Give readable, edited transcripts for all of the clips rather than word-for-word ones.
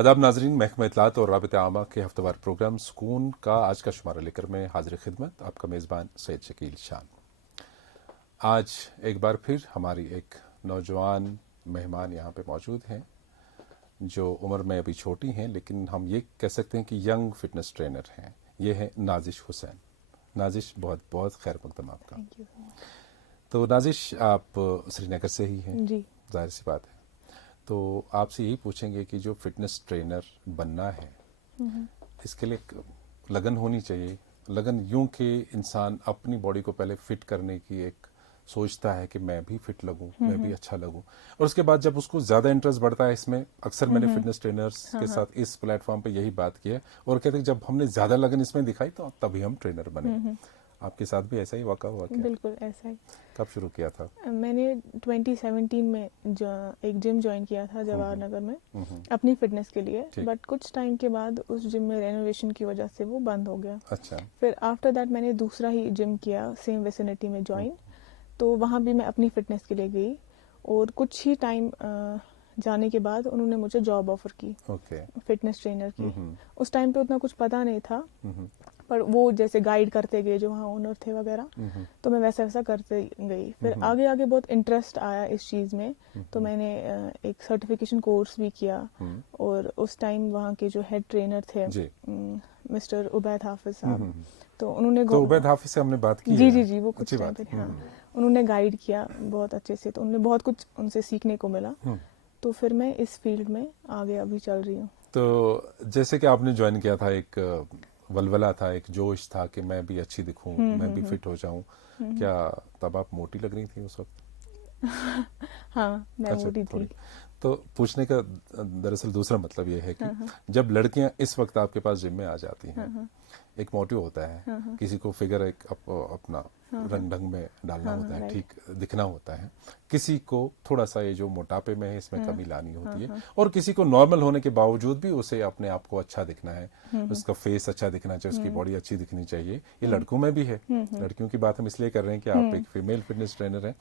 आदाब नाजरीन, महकमा इत्तलात और राबिता आमा के हफ्तेवार प्रोग्राम सुकून का आज का शुमारा लेकर मैं हाजिर खिदमत आपका मेज़बान सैयद शकील शान। आज एक बार फिर हमारी एक नौजवान मेहमान यहाँ पे मौजूद हैं जो उम्र में अभी छोटी हैं, लेकिन हम ये कह सकते हैं कि यंग फिटनेस ट्रेनर हैं। ये है नाजिश हुसैन। नाजिश, बहुत बहुत खैर मकदम आपका। तो नाजिश, आप श्रीनगर से ही हैं जी। जाहिर सी बात है। तो आपसे यही पूछेंगे कि जो फिटनेस ट्रेनर बनना है इसके लिए लगन होनी चाहिए। लगन यूं कि इंसान अपनी बॉडी को पहले फिट करने की एक सोचता है कि मैं भी फिट लगूं, मैं भी अच्छा लगूं, और उसके बाद जब उसको ज्यादा इंटरेस्ट बढ़ता है इसमें, अक्सर मैंने फिटनेस ट्रेनर्स के साथ इस प्लेटफॉर्म पे यही बात की है और कहते हैं जब हमने ज्यादा लगन इसमें दिखाई तो तभी हम ट्रेनर बने। आपके साथ भी ऐसा ही वाक़ा हुआ क्या? बिल्कुल ऐसा ही। कब शुरू किया था? मैंने 2017 में एक जिम ज्वाइन किया था जवाहर नगर में अपनी फिटनेस के लिए, बट कुछ टाइम के बाद उस जिम में रेनोवेशन की वजह से वो बंद हो गया। अच्छा। फिर आफ्टर दैट मैंने दूसरा ही जिम किया सेम विसिनिटी में ज्वाइन, तो वहाँ भी मैं अपनी फिटनेस के लिए गई और कुछ ही टाइम जाने के बाद उन्होंने मुझे जॉब ऑफर की फिटनेस ट्रेनर की। उस टाइम पे उतना कुछ पता नहीं था, पर वो जैसे गाइड करते गए जो वहाँ ओनर थे वगैरह, तो मैं वैसा वैसा करते गई। फिर आगे आगे बहुत इंटरेस्ट आया इस चीज़ में, तो मैंने एक सर्टिफिकेशन कोर्स भी किया और उस टाइम वहाँ के जो हेड ट्रेनर थे मिस्टर उबैद हाफिज साहब, तो उन्होंने उबैद हाफिज से हमने बात की जी जी जी वो कुछ टाइम पे उन्होंने गाइड किया बहुत अच्छे से, तो उन्होंने बहुत कुछ उनसे सीखने को मिला। तो फिर मैं इस फील्ड में आगे अभी चल रही हूँ। तो जैसे कि आपने ज्वाइन किया था, एक वलवला था, एक जोश था कि मैं भी अच्छी दिखूं, मैं भी फिट हो जाऊं, क्या तब आप मोटी लग रही थी उस वक्त? हाँ, मैं मोटी थी। तो पूछने का दरअसल दूसरा मतलब ये है कि जब लड़कियां इस वक्त आपके पास जिम में आ जाती हैं, एक मोटिव होता है, किसी को फिगर एक अपना रंग ढंग में डालना होता है, ठीक दिखना होता है, किसी को थोड़ा सा ये जो मोटापे में है इसमें कमी लानी होती है, और किसी को नॉर्मल होने के बावजूद भी उसे अपने आप को अच्छा दिखना है, उसका फेस अच्छा दिखना चाहिए, उसकी बॉडी अच्छी दिखनी चाहिए। ये लड़कों में भी है। लड़कियों की बात हम इसलिए कर रहे हैं कि आप एक फीमेल फिटनेस ट्रेनर हैं,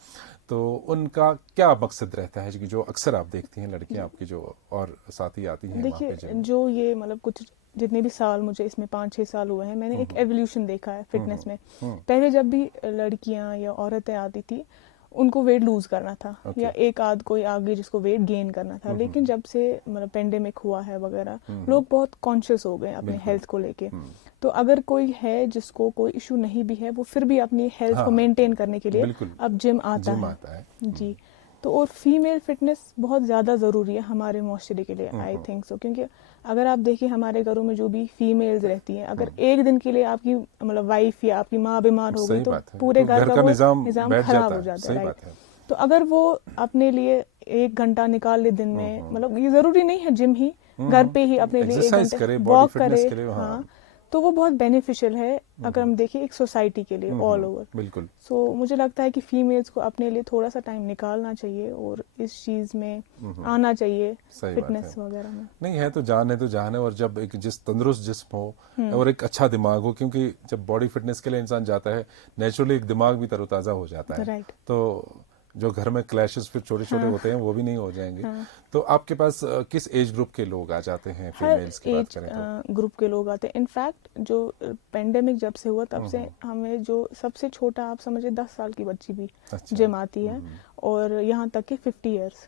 तो उनका क्या मकसद रहता है कि जो अक्सर आप देखती हैं लड़कियां आपकी जो और साथी आती हैं? देखिए, जो ये मतलब कुछ जितने भी साल मुझे इसमें 5-6 साल हुए हैं, मैंने एक एवोल्यूशन देखा है फिटनेस में। पहले जब भी लड़कियां या औरतें आती थी, उनको वेट लूज करना था या एक आध कोई आगे जिसको वेट गेन करना था, लेकिन जब से मतलब पेंडेमिक हुआ है वगैरह, लोग बहुत कॉन्शियस हो गए अपने हेल्थ को लेके। तो अगर कोई है जिसको कोई इशू नहीं भी है, वो फिर भी अपनी हेल्थ को मेंटेन करने के लिए अब जिम आता है। जी। तो और फीमेल फिटनेस बहुत ज़्यादा ज़रूरी है हमारे मुआशरे के लिए, आई थिंक सो, क्योंकि अगर आप देखिए हमारे घरों में जो भी फीमेल्स रहती हैं, अगर एक दिन के लिए आपकी मतलब वाइफ या आपकी माँ बीमार हो गई, तो पूरे घर का निज़ाम खराब हो जाता है। राइट। तो अगर वो अपने लिए 1 घंटा निकाल ले दिन में, मतलब ये ज़रूरी नहीं है जिम ही, घर पे ही अपने लिए 1 घंटे वॉक करे, हाँ, तो वो बहुत बेनिफिशियल है अगर हम देखें एक सोसाइटी के लिए ऑल ओवर। बिल्कुल। सो मुझे लगता है कि फीमेल्स को अपने लिए थोड़ा सा टाइम निकालना चाहिए और इस चीज में आना चाहिए, फिटनेस वगैरह में। नहीं है तो जान है, और जब एक तंदुरुस्त जिस्म हो और एक अच्छा दिमाग हो, क्योंकि जब बॉडी फिटनेस के लिए इंसान जाता है, नेचुरली एक दिमाग भी तरोताजा हो जाता है। राइट। तो जो घर में क्लैशेस फिर छोटे छोटे होते हैं वो भी नहीं हो जाएंगे। तो आपके पास किस एज ग्रुप के लोग आ जाते हैं? फीमेल्स की बात करें तो ग्रुप के लोग आते हैं। इनफैक्ट जो पेंडेमिक जब से हुआ तब से हमें जो सबसे छोटा आप समझिए 10 साल की बच्ची भी जिम आती है, और यहाँ तक कि 50 इयर्स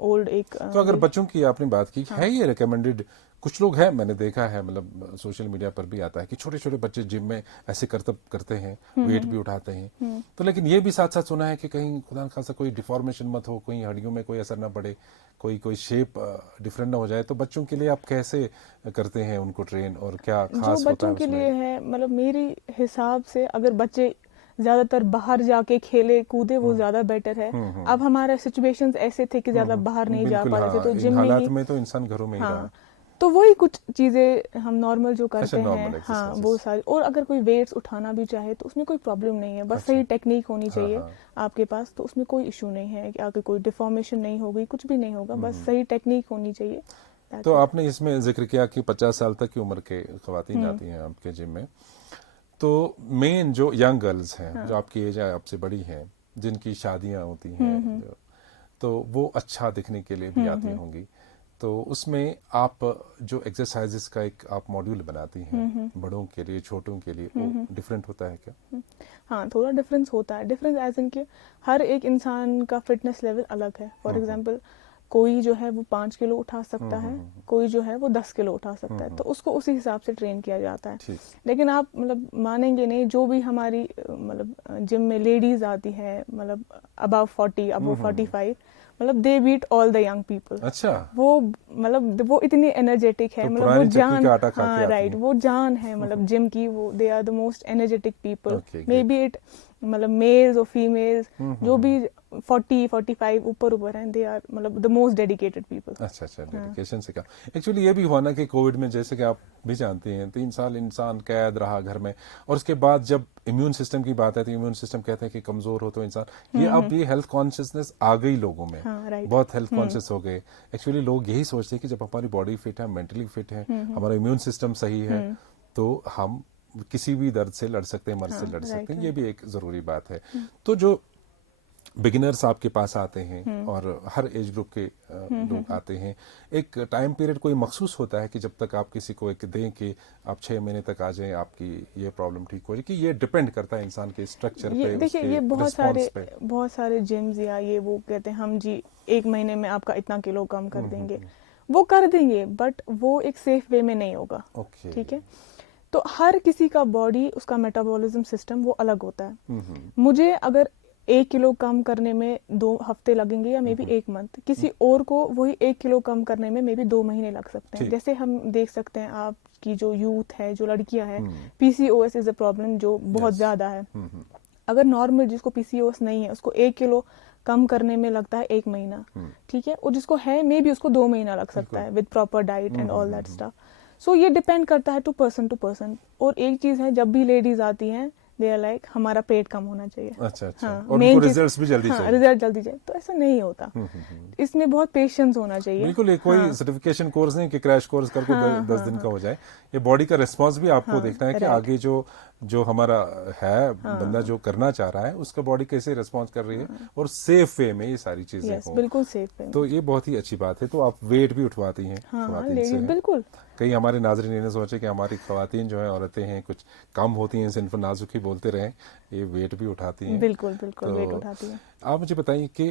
ओल्ड एक। तो अगर बच्चों की आपने बात की, है ये रिकमेंडेड? कुछ लोग हैं, मैंने देखा है, मतलब सोशल मीडिया पर भी आता है कि छोटे छोटे बच्चे जिम में ऐसे करतब करते हैं, वेट भी उठाते हैं, तो लेकिन ये भी साथ साथ सुना है कि कहीं खुदा न खासा कोई डिफॉर्मेशन मत हो, कोई हड्डियों में कोई असर ना पड़े, कोई शेप डिफरेंट ना हो जाए। तो बच्चों के लिए आप कैसे करते हैं उनको ट्रेन, और क्या खास होता है? जो बच्चों के लिए है, मतलब मेरे हिसाब से अगर बच्चे ज्यादातर बाहर जाके खेले कूदे वो ज्यादा बेटर है। अब हमारा सिचुएशंस ऐसे थे कि ज्यादा बाहर नहीं जा पा रहे थे, तो जिम में तो इंसान घरों में ही रहा। तो वही कुछ चीजें हम नॉर्मल जो करते हैं, हाँ, वो सारी। और अगर कोई वेट्स उठाना भी चाहे तो उसमें कोई प्रॉब्लम नहीं है, बस सही टेक्निक होनी चाहिए आपके पास, तो उसमें कोई इशू नहीं है कि आगे कोई डिफॉर्मेशन नहीं होगी, कुछ भी नहीं होगा, बस सही टेक्निक होनी चाहिए। तो आपने इसमें जिक्र किया कि 50 साल तक की उम्र के खवातीन आती हैं आपके जिम में, तो मेन जो यंग गर्ल्स हैं, जो आपकी एज आपसे बड़ी हैं, जिनकी शादियां होती हैं, तो वो अच्छा दिखने के लिए भी आती होंगी। तो उसमें आप जो एक्सरसाइजेस का एक आप मॉड्यूल बनाती हैं बड़ों के लिए छोटों के लिए, वो डिफरेंट होता है क्या? हाँ, थोड़ा डिफरेंस होता है। डिफरेंस एज इन कि हर एक इंसान का फिटनेस लेवल अलग है। फॉर एग्जांपल कोई जो है वो 5 किलो उठा सकता है, कोई जो है वो 10 किलो उठा सकता है, तो उसको उसी हिसाब से ट्रेन किया जाता है। लेकिन आप मतलब मानेंगे नहीं, जो भी हमारी मतलब जिम में लेडीज आती है मतलब अबव 40 अबव 45, मतलब they beat all the young people. अच्छा, वो मतलब वो इतनी एनर्जेटिक है, तो मतलब वो जान, आटा खा के हाँ आती राइट, हैं। वो जान है मतलब जिम की। वो they are the most energetic people, Okay, may great. Be it मतलब मेल्स और फीमेल्स, जो भी 40-45 ऊपर हैं, दे आर मतलब द मोस्ट डेडिकेटेड पीपल। अच्छा, डेडिकेशन से क्या एक्चुअली ये भी हुआ ना कि कोविड में, जैसे कि आप भी जानते हैं, 3 साल इंसान कैद रहा घर में, और उसके बाद जब इम्यून सिस्टम की बात है तो इम्यून सिस्टम कहते हैं कि कमजोर हो तो इंसान ये अब ये हेल्थ कॉन्शियसनेस आ गई लोगों में। हाँ, right. बहुत हेल्थ कॉन्शियस हो गए। एक्चुअली लोग यही सोचते हैं कि जब हमारी बॉडी फिट है, मेंटली फिट है, हमारा इम्यून सिस्टम सही है, तो हम किसी भी दर्द से लड़ सकते हैं, मर्ज से लड़ सकते हैं। ये भी एक जरूरी बात है। तो जो बिगिनर्स आपके पास आते हैं और हर एज ग्रुप के लोग आते हैं, एक टाइम पीरियड कोई मखसूस होता है कि जब तक आप किसी को एक दें कि आप 6 महीने तक आ जाएं, आपकी ये प्रॉब्लम ठीक हो जाए, कि ये डिपेंड करता है इंसान के स्ट्रक्चर पे, देखिए, उसके ये रिस्पॉन्स पे? बहुत सारे जिम्स या ये वो कहते हैं हम जी 1 महीने में आपका इतना किलो कम कर देंगे। वो कर देंगे, बट वो एक सेफ वे में नहीं होगा। ओके, ठीक है, तो हर किसी का बॉडी, उसका मेटाबॉलिज्म सिस्टम वो अलग होता है। मुझे अगर 1 किलो कम करने में 2 हफ्ते लगेंगे या मे बी 1 मंथ, किसी और को वही 1 किलो कम करने में मे बी 2 महीने लग सकते हैं। जैसे हम देख सकते हैं आपकी जो यूथ है, जो लड़कियां हैं, पीसीओएस इज अ प्रॉब्लम जो बहुत ज्यादा है। अगर नॉर्मल जिसको पीसीओएस नहीं है, उसको 1 किलो कम करने में लगता है 1 महीना, ठीक है, और जिसको है मे बी उसको 2 महीना लग सकता है with proper diet and all that stuff. So ये डिपेंड करता है टू पर्सन। और एक चीज है, जब भी लेडीज आती हैं, दे आर लाइक हमारा पेट कम होना चाहिए। अच्छा, हाँ, और उनको रिजल्ट्स भी जल्दी चाहिए। रिजल्ट जल्दी चाहिए, तो ऐसा नहीं होता। इसमें बहुत पेशेंस होना चाहिए। बिल्कुल, ये कोई सर्टिफिकेशन कोर्स नहीं कि क्रैश कोर्स करके 10 दिन का हो जाए। ये बॉडी का रिस्पांस भी आपको देखना है कि आगे जो हमारा है बंदा जो करना चाह रहा है, उसका बॉडी कैसे रिस्पांस कर रही है, और सेफ वे में ये सारी चीजें हों। बिल्कुल सेफ वे में। तो ये बहुत ही अच्छी बात है। तो आप वेट भी उठवाती हैं खवातीन से? बिल्कुल। कई हमारे नाजरीन ने सोचे कि हमारी खवातीन जो है, औरतें हैं, कुछ कम होती हैं, सिर्फ नाजुक ही बोलते रहें, ये वेट भी उठाती हैं। बिल्कुल तो वेट उठाती हैं। आप मुझे बताइए कि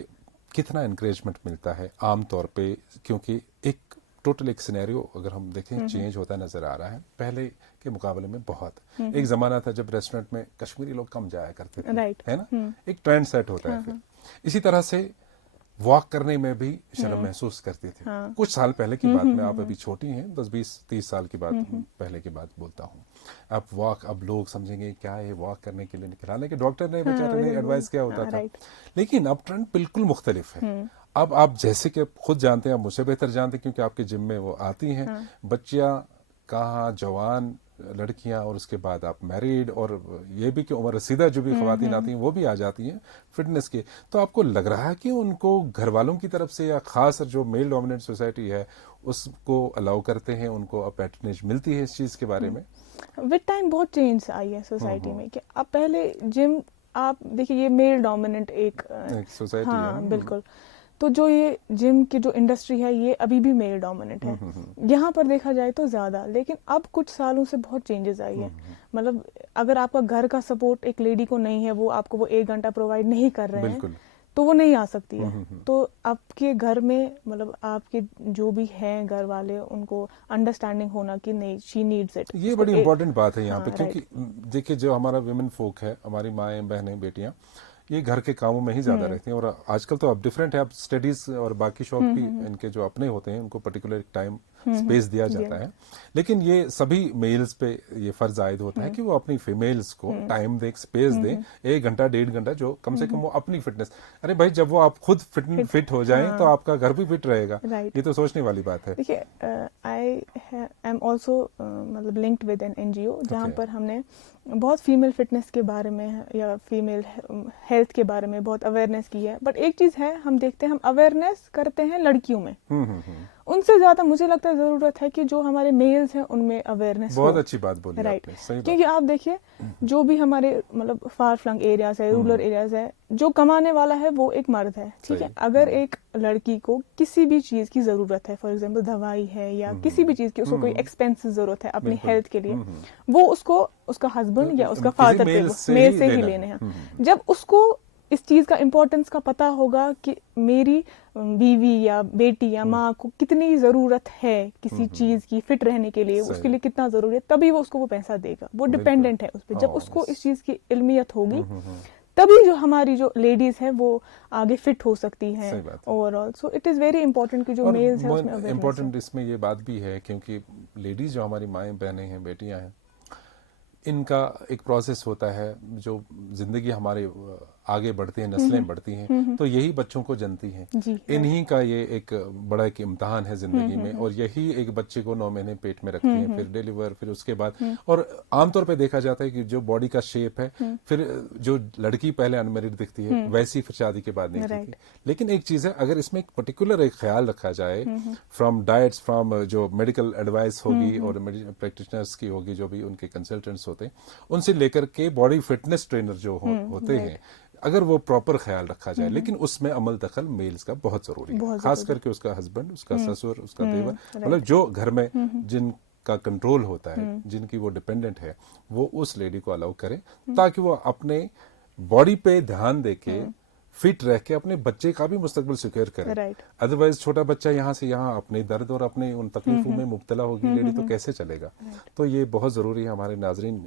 कितना एनकरेजमेंट मिलता है आमतौर पे, क्योंकि एक टोटल एक सिनेरियो अगर हम देखें चेंज होता नजर आ रहा है पहले के मुकाबले में बहुत। एक जमाना था जब रेस्टोरेंट में कश्मीरी लोग कम जाया करते थे, है ना? एक ट्रेंड सेट होता है। फिर इसी तरह से वॉक करने में भी शर्म महसूस करते थे। कुछ साल पहले की बात में, आप अभी छोटी हैं, 10-20-30 साल की बात पहले की बात बोलता हूँ। अब लोग समझेंगे क्या है वॉक करने के लिए निकला, हालांकि डॉक्टर ने बेचारे ने एडवाइस किया होता था। लेकिन अब ट्रेंड बिल्कुल मुख्तलिफ है। अब आप जैसे कि खुद जानते हैं, आप मुझसे बेहतर जानते हैं क्योंकि आपके जिम में वो आती हैं, बच्चियां कहाँ, जवान लड़कियां, और उसके बाद आप मैरिड, और ये भी कि उम्र रसीदा जो भी खवातीन आती हैं वो भी आ जाती हैं फिटनेस के। तो आपको लग रहा है कि उनको घर वालों की तरफ से या खास जो मेल डोमिनेंट सोसाइटी है उसको अलाउ करते हैं, उनको पैटर्नेज मिलती है इस चीज के बारे में? विद टाइम बहुत चेंज आई है सोसाइटी में। कि अब पहले जिम, आप देखिए, ये मेल डोमिनेंट एक सोसाइटी है। बिल्कुल। तो जो ये जिम की जो इंडस्ट्री है, ये अभी भी मेल डोमिनेंट है यहाँ पर देखा जाए तो ज्यादा। लेकिन अब कुछ सालों से बहुत चेंजेस आई है। मतलब अगर आपका घर का सपोर्ट एक लेडी को नहीं है, वो आपको वो 1 घंटा प्रोवाइड नहीं कर रहे हैं, तो वो नहीं आ सकती है। तो आपके घर में मतलब आपके जो भी हैं घर वाले, उनको अंडरस्टैंडिंग होना कि नहीं, शी नीड्स इट। ये बड़ी इंपॉर्टेंट बात है यहाँ पे, क्योंकि देखिए जो हमारा विमेन फोक है, हमारी माएँ बहनें बेटियां, ये घर के कामों में ही ज्यादा रहती हैं। और आजकल तो अब डिफरेंट है, अब स्टडीज और बाकी शौक भी इनके जो अपने होते हैं, उनको पर्टिकुलर टाइम स्पेस दिया जाता है। लेकिन ये सभी मेल्स पे ये फर्ज आयद होता है कि वो अपनी फीमेल्स को टाइम दे, स्पेस दे, 1 घंटा 1.5 घंटा, जो कम से कम वो अपनी फिटनेस। अरे भाई, जब वो आप खुद फिट हो जाएं तो आपका घर भी फिट रहेगा। ये तो सोचने वाली बात है। देखिए, आई एम ऑल्सो मतलब लिंक्ड विद एन NGO जहाँ पर हमने बहुत फीमेल फिटनेस के बारे में या फीमेल हेल्थ के बारे में बहुत अवेयरनेस की है। बट एक चीज है, हम देखते हैं, हम अवेयरनेस करते हैं लड़कियों में, उनसे ज्यादा मुझे लगता है जरूरत है कि जो हमारे मेल्स हैं उनमें अवेयरनेस बहुत अच्छी बात बोली राइट आपने, सही बात। क्योंकि आप देखिए जो भी हमारे मतलब फार फ्लंग एरियाज है, रूरल एरियाज है, जो कमाने वाला है वो एक मर्द है, ठीक है। सही। अगर एक लड़की को किसी भी चीज की जरूरत है, फॉर एग्जांपल दवाई है या किसी भी चीज की उसको कोई एक्सपेंसिव जरूरत है अपनी बिल्कुल। हेल्थ के लिए, वो उसको उसका हस्बैंड या उसका किसी फादर मेल से मेल ही से ही लेना लेने है। हैं। जब उसको इस चीज का इम्पोर्टेंस का पता होगा कि मेरी बीवी या बेटी या माँ को कितनी जरूरत है किसी चीज की फिट रहने के लिए, सही। उसके लिए कितना जरूरी है, तभी वो उसको वो पैसा देगा। वो बिल्कुल। डिपेंडेंट है उस पर। जब हाँ, उसको yes। इस चीज की इल्मियत होगी तभी जो हमारी जो लेडीज है वो आगे फिट हो सकती हैं सही बात है। Overall. So it is very important कि जो और मेल्स है उसमें अवेयरनेस इम्पोर्टेंट इसमें ये बात भी है क्योंकि लेडीज जो हमारी माएँ बहनें हैं, बेटियां हैं, इनका एक प्रोसेस होता है। जो जिंदगी हमारे आगे बढ़ती है, नस्लें बढ़ती हैं, तो यही बच्चों को जनती हैं। जी, इन्हीं का ये एक बड़ा एक इम्तहान है जिंदगी में, और यही एक बच्चे को 9 महीने पेट में रखती हैं, फिर डिलीवर, फिर उसके बाद। और आमतौर पे देखा जाता है कि जो बॉडी का शेप है, फिर जो लड़की पहले अनमेरिड दिखती है वैसी फिर शादी के बाद नहीं दिखती। लेकिन एक चीज है, अगर इसमें एक पर्टिकुलर एक ख्याल रखा जाए, फ्रॉम डाइट्स, फ्रॉम जो मेडिकल एडवाइस होगी और प्रैक्टिशनर्स की होगी, जो भी उनके कंसल्टेंट्स होते हैं, उनसे लेकर के बॉडी फिटनेस ट्रेनर जो होते हैं, अगर वो प्रॉपर ख्याल रखा जाए, लेकिन उसमें अमल दखल मेल्स का बहुत जरूरी है, खास करके उसका हस्बैंड, उसका ससुर, उसका देवर, मतलब जो घर में जिनका कंट्रोल होता है, जिनकी वो डिपेंडेंट है, वो उस लेडी को अलाउ करे, ताकि वो अपने बॉडी पे ध्यान देके फिट रह के अपने बच्चे का भी मुस्तकबिल सिक्योर करे। अदरवाइज छोटा बच्चा यहाँ से यहाँ अपने दर्द और अपने उन तकलीफों में मुब्तला होगी लेडी, तो कैसे चलेगा। तो ये बहुत जरूरी है। हमारे नाजरीन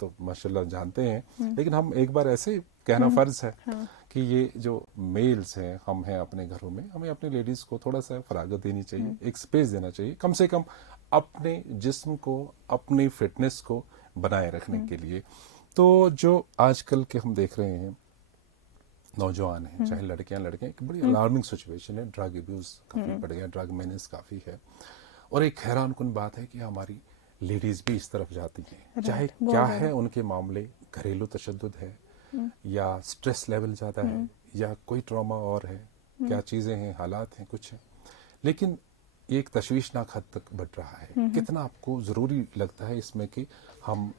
तो माशाल्लाह जानते हैं, लेकिन हम एक बार ऐसे कहना फर्ज है कि ये जो मेल्स हैं, हम हैं अपने घरों में, हमें अपनी लेडीज को थोड़ा सा फरागत देनी चाहिए, एक स्पेस देना चाहिए, कम से कम अपने जिस्म को, अपनी फिटनेस को बनाए रखने के लिए। तो जो आजकल के हम देख रहे हैं नौजवान हैं, चाहे लड़कियां लड़के, एक बड़ी अलार्मिंग सिचुएशन है। ड्रग अब्यूज काफी बढ़ गया, ड्रग मेनेस काफी है, और एक हैरानकुन बात है कि हमारी लेडीज भी इस तरफ जाती हैं। चाहे क्या है उनके मामले, घरेलू तशद्दुद है, या स्ट्रेस लेवल ज्यादा है, या कोई ट्रॉमा और है, क्या चीजें हैं, हालात हैं, कुछ है, लेकिन ये एक तशवीशनाक हद तक बढ़ रहा है। कितना आपको जरूरी लगता है इसमें कि हम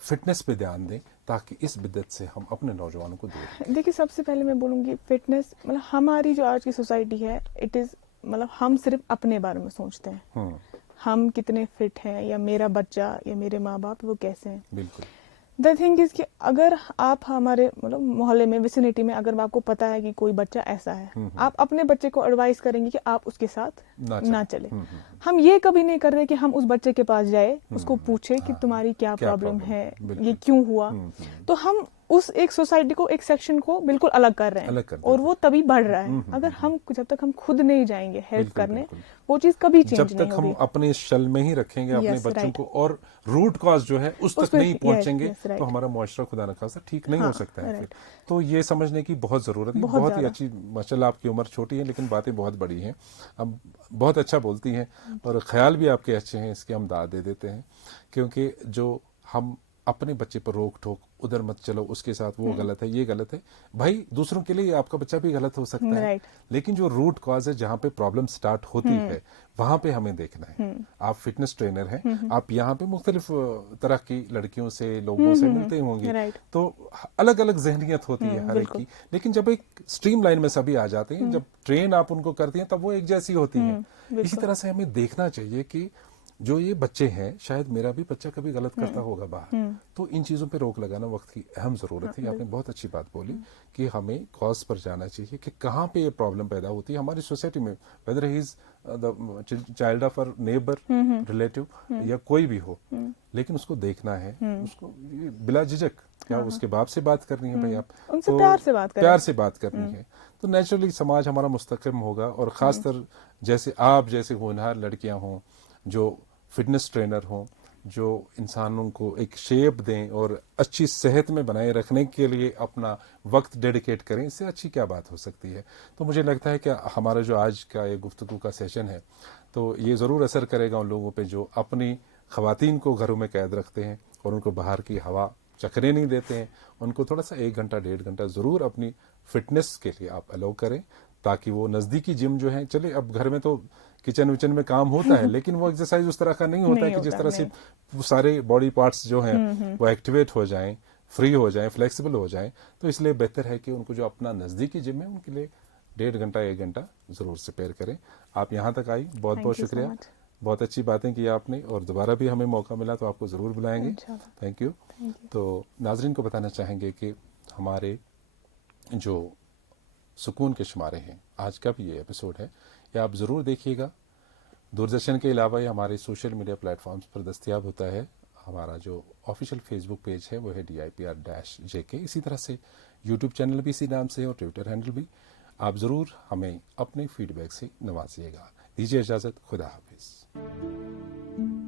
फिटनेस पे ध्यान दें, ताकि इस बिद्दत से हम अपने नौजवानों को दूर रखें? देखिए, सबसे पहले मैं बोलूँगी फिटनेस, मतलब हमारी जो आज की सोसाइटी है, इट इज़ मतलब हम सिर्फ अपने बारे में सोचते हैं, हम कितने फिट हैं, या मेरा बच्चा या मेरे माँ बाप वो कैसे हैं। बिल्कुल। द थिंग इज कि अगर आप हमारे मतलब मोहल्ले में, विसिनिटी में, अगर आपको पता है कि कोई बच्चा ऐसा है, आप अपने बच्चे को एडवाइस करेंगे कि आप उसके साथ ना चले। हम ये कभी नहीं कर रहे कि हम उस बच्चे के पास जाए, उसको पूछे कि तुम्हारी क्या प्रॉब्लम है, ये क्यों हुआ। तो हम उस एक सोसाइटी को, एक सेक्शन को बिल्कुल अलग कर रहे हैं, और वो तभी बढ़ रहा है। अगर हम, जब तक हम खुद नहीं जाएंगे हेल्प करने, वो चीज कभी चेंज नहीं होगी। जब तक हम अपने शल में ही रखेंगे अपने बच्चों को, और रूट कॉज जो है उस तक नहीं पहुंचेंगे, तो हमारा मुआशरा खुदा न खास्ता ठीक नहीं हो सकता है फिर। तो ये समझने की बहुत जरूरत है। बहुत ही अच्छी, माशाल्लाह आपकी उम्र छोटी है लेकिन बातें बहुत बड़ी हैं, अब बहुत अच्छा बोलती हैं, और ख्याल भी आपके अच्छे हैं, इसके हम दाद दे देते हैं। क्योंकि जो हम अपने बच्चे पर रोक टोक, उधर मत चलो, उसके साथ वो गलत है, ये गलत है, भाई दूसरों के लिए आपका बच्चा भी गलत हो सकता है, लेकिन जो रूट कॉज है, जहाँ पे प्रॉब्लम स्टार्ट होती है, वहां पे हमें देखना है। आप फिटनेस ट्रेनर हैं, आप यहाँ पे मुख्तलिफ तरह की लड़कियों से, लोगों से मिलते होंगे, तो अलग अलग जहनियत होती है हर एक की, लेकिन जब एक स्ट्रीम लाइन में सभी आ जाते हैं, जब ट्रेन आप उनको करती हैं, तब वो एक जैसी होती है। इसी तरह से हमें देखना चाहिए कि जो ये बच्चे हैं, शायद मेरा भी बच्चा कभी गलत करता होगा बाहर, तो इन चीजों पे रोक लगाना वक्त की अहम जरूरत है। आपने बहुत अच्छी बात बोली कि हमें कॉज पर जाना चाहिए कि कहाँ पे ये प्रॉब्लम पैदा होती है हमारी सोसाइटी में, weather he is the child of our neighbour, relative, या कोई भी हो, लेकिन उसको देखना है, उसको बिला झिझक, क्या उसके बाप से बात करनी है भाई, आप उनसे प्यार से बात करनी है, तो नेचुरली समाज हमारा मुस्तकिम होगा। और खासकर जैसे आप जैसे होनहार लड़कियां हों, जो फिटनेस ट्रेनर हों, जो इंसानों को एक शेप दें और अच्छी सेहत में बनाए रखने के लिए अपना वक्त डेडिकेट करें, इससे अच्छी क्या बात हो सकती है। तो मुझे लगता है कि हमारा जो आज का ये गुफ्तगू का सेशन है, तो ये ज़रूर असर करेगा उन लोगों पे जो अपनी ख़वातीन को घरों में कैद रखते हैं और उनको बाहर की हवा चखने नहीं देते हैं। उनको थोड़ा सा 1 घंटा 1.5 घंटा ज़रूर अपनी फिटनेस के लिए आप अलाउ करें, ताकि वो नज़दीकी जिम जो है चले। अब घर में तो किचन विचन में काम होता है, लेकिन वो एक्सरसाइज उस तरह का नहीं होता है कि जिस तरह से वो सारे बॉडी पार्ट्स जो हैं वो एक्टिवेट हो जाएं, फ्री हो जाएं, फ्लेक्सिबल हो जाएं। तो इसलिए बेहतर है कि उनको जो अपना नज़दीकी जिम है उनके लिए 1.5 घंटा 1 घंटा ज़रूर स्पेयर करें। आप यहाँ तक आई, बहुत बहुत शुक्रिया, बहुत अच्छी बातें की आपने, और दोबारा भी हमें मौका मिला तो आपको ज़रूर बुलाएंगे। Thank you. तो नाजरीन को बताना चाहेंगे कि हमारे जो सुकून के शुमारे हैं आज का भी ये एपिसोड है, ये आप ज़रूर देखिएगा। दूरदर्शन के अलावा ये हमारे सोशल मीडिया प्लेटफॉर्म्स पर दस्तयाब होता है। हमारा जो ऑफिशियल फेसबुक पेज है वो है DIPR-JK, इसी तरह से यूट्यूब चैनल भी इसी नाम से और ट्विटर हैंडल भी। आप ज़रूर हमें अपने फीडबैक से नवाजिएगा। दीजिए इजाज़त, खुदा हाफिज़।